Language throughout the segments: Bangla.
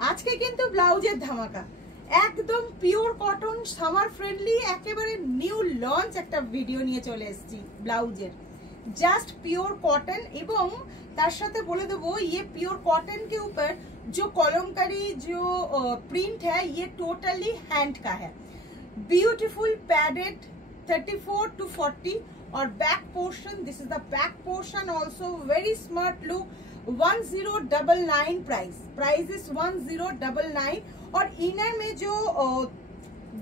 আজকে কিন্তু ব্লাউজের ধামাকা, একদম পিওর কটন সামার ফ্রেন্ডলি একেবারে নিউ লঞ্চ একটা ভিডিও নিয়ে চলে এসেছি ব্লাউজের। जस्ट प्योर कॉटन एवं तार साथे बोले देबो ये प्योर कॉटन के ऊपर जो कलमकारी जो प्रिंट है ये टोटली हैंड का है। ब्यूटीफुल पैडेड 34 to 40 और back portion, this is the back portion also very smart look. 1099 price is 1099 और इनर में जो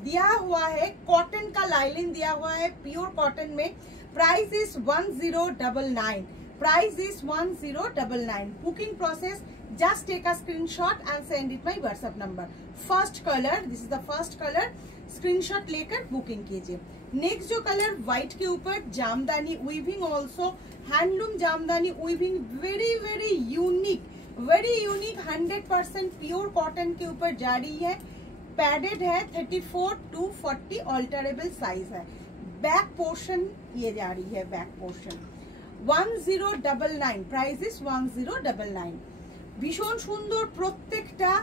दिया हुआ है कॉटन का लाइनिंग दिया हुआ है प्योर कॉटन में। Price is 1099, price is 1099। Booking process, just take a screenshot and send it my WhatsApp number. First colour, this is the first colour, screenshot लेकर बुकिंग कीजिए। नेक्स्ट जो कलर व्हाइट के ऊपर jamdani weaving, also handloom jamdani weaving, very very unique 100% pure cotton के ऊपर जा रही है। पैडेड है 34 to 40, ऑल्टरेबल साइज है। बैक पोर्शन ये जा रही है, बैक पोर्शन 1099, प्राइस इज 1099। भीषण सुंदर प्रत्येकटा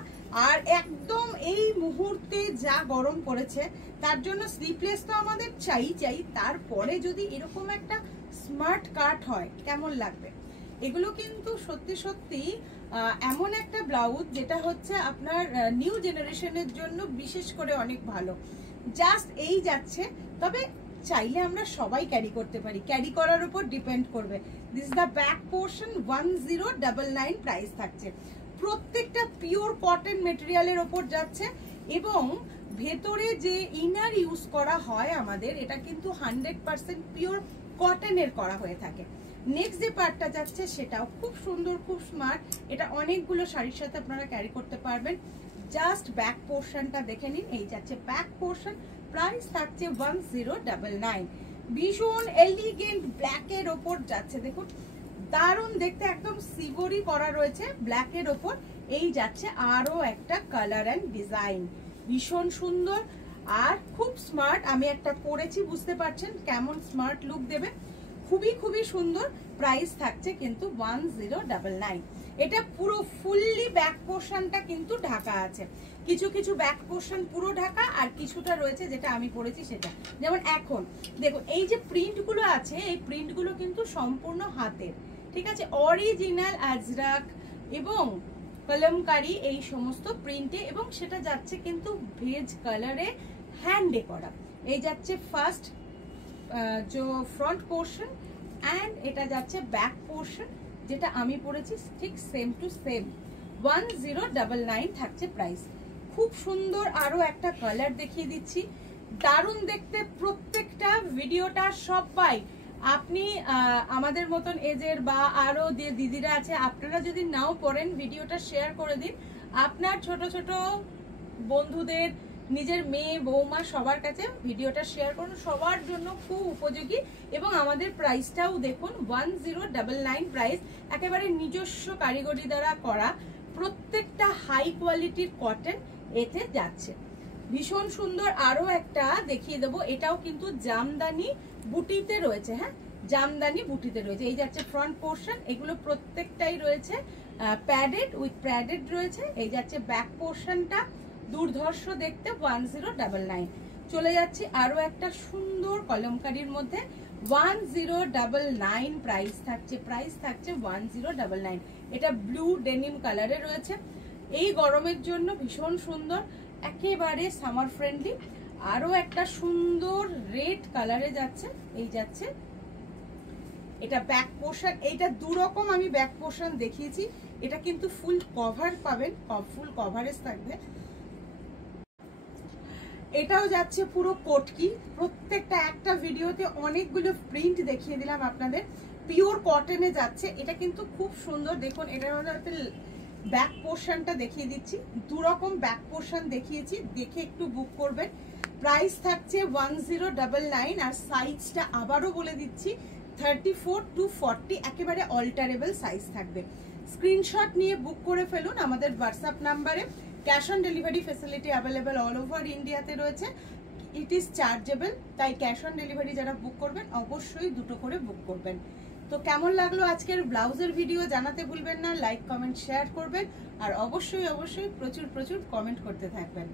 আর একদম এই মুহূর্তে যা গরম পড়েছে তার জন্য স্লিপলেস তো আমাদের চাই, তারপরে যদি এরকম একটা স্মার্ট কাট হয় কেমন লাগবে। এগুলো কিন্তু সত্যি সত্যি এমন একটা ব্লাউজ যেটা হচ্ছে আপনার নিউ জেনারেশনের জন্য বিশেষ করে অনেক ভালো। জাস্ট এই যাচ্ছে, তবে চাইলে আমরা সবাই ক্যারি করতে পারি, ক্যারি করার উপর ডিপেন্ড করবে। This is the back portion 1099 price থাকছে। প্রত্যেকটা পিওর কটন মেটেরিয়ালের ওপর যাচ্ছে এবং ভেতরে যে ইনার ইউজ করা হয় আমাদের এটা কিন্তু 100% পিওর কটনের করা হয়ে থাকে। নেক্সট যে পার্টটা যাচ্ছে সেটাও খুব সুন্দর, খুব স্মার্ট, এটা অনেকগুলো শাড়ির সাথে আপনারা ক্যারি করতে পারবেন। জাস্ট ব্যাক পোর্শনটা দেখে নিন, এই যাচ্ছে ব্যাক পোর্শন, প্রাইস থাকছে 1099। ভীষণ এলিগেন্ট ব্ল্যাকের ওপর যাচ্ছে, দেখুন দারুণ দেখতে, একদম সিভরি করা রয়েছে ব্ল্যাকের ওপর। এই যাচ্ছে আরো একটা কালার এন্ড ডিজাইন, ভীষণ সুন্দর আর খুব স্মার্ট। আমি একটা পরেছি, বুঝতে পারছেন কেমন স্মার্ট লুক দেবে, খুবই সুন্দর। প্রাইস থাকছে কিন্তু 1099। এটা পুরো ফুললি ব্যাক পোর্শনটা কিন্তু ঢাকা আছে, কিছু কিছু ব্যাক পোর্শন পুরো ঢাকা আর কিছুটা রয়েছে যেটা আমি পরেছি সেটা। যেমন এখন দেখুন এই যে প্রিন্ট গুলো আছে, এই প্রিন্ট গুলো কিন্তু সম্পূর্ণ হাতের, ঠিক আছে, অরিজিনাল আজরাক এবং কলমকারি এই সমস্ত প্রিন্টে, এবং সেটা যাচ্ছে কিন্তু ভেজ কালারে হ্যান্ডে করা। এই যাচ্ছে ফার্স্ট जो फ्रंट पोर्शन एंड এটা যাচ্ছে ব্যাক পোর্শন যেটা আমি পরেছি ঠিক সেম টু সেম। 1099 থাকছে প্রাইস। খুব সুন্দর আরো একটা কালার দেখিয়ে দিচ্ছি, দারুণ দেখতে প্রত্যেকটা। ভিডিওটা সবাই আপনি আমাদের মতন এজের বা আরো যে দিদিরা আছে আপনারা যদি নাও পড়েন ভিডিওটা শেয়ার করে দিন আপনার ছোট ছোট বন্ধুদের, নিজের মেয়ে বৌমা সবার কাছে ভিডিওটা শেয়ার করুন, সবার জন্য খুব উপযোগী। এবং আমাদের প্রাইসটাও দেখুন 1099 প্রাইস, একেবারে নিজস্ব কারিগরি দ্বারা করা, প্রত্যেকটা হাই কোয়ালিটির কটন এতে যাচ্ছে। ভীষণ সুন্দর আরো একটা দেখিয়ে দেবো, এটাও কিন্তু জামদানি বুটিতে রয়েছে। হ্যাঁ, জামদানি বুটিতে রয়েছে। এই যাচ্ছে ফ্রন্ট পোর্শন, এগুলো প্রত্যেকটাই রয়েছে প্যাডেড, উইথ প্যাডেড রয়েছে। এই যাচ্ছে ব্যাক পোর্শনটা, দুর্ধর্ষ দেখতে 1099। চলে যাচ্ছে আরো একটা সুন্দর কলমকারির মধ্যে 1099 প্রাইস থাকছে, 1099। এটা ব্লু ডেনিম কালারে রয়েছে, এই গরমের জন্য ভীষণ সুন্দর, একেবারে সামার ফ্রেন্ডলি। আরো একটা সুন্দর রেড কালারে যাচ্ছে, এই যাচ্ছে এটা ব্যাক পোর্শন। এইটা দু রকম আমি ব্যাক পোর্শন দেখিয়েছি, এটা কিন্তু ফুল কভার পাবেন, ফুল কভারেজ থাকবে। এটাও যাচ্ছে পুরো কোটকি, প্রত্যেকটা একটা ভিডিওতে অনেকগুলো প্রিন্ট দেখিয়ে দিলাম আপনাদের, পিওর কটনে যাচ্ছে। এটা কিন্তু খুব সুন্দর, দেখুন এটার মধ্যে ব্যাক পোর্শনটা দেখিয়ে দিচ্ছি, দু রকম ব্যাক পোর্শন দেখিয়েছি, দেখে একটু বুক করবেন। প্রাইস থাকছে 1099 আর সাইজটা আবারও বলে দিচ্ছি 34 to 40, একেবারে অল্টারেবল সাইজ থাকবে। স্ক্রিনশট নিয়ে বুক করে ফেলুন আমাদের হোয়াটসঅ্যাপ নাম্বারে। Cash on delivery facility available all over ইন্ডিয়াতে রয়েছে, ইট ইজ চার্জেবল, তাই ক্যাশ অন ডেলিভারি যারা বুক করবেন অবশ্যই দুটো করে বুক করবেন। তো কেমন লাগলো আজকের ব্লাউজের ভিডিও জানাতে ভুলবেন না, লাইক কমেন্ট শেয়ার করবেন আর অবশ্যই অবশ্যই প্রচুর প্রচুর কমেন্ট করতে থাকবেন।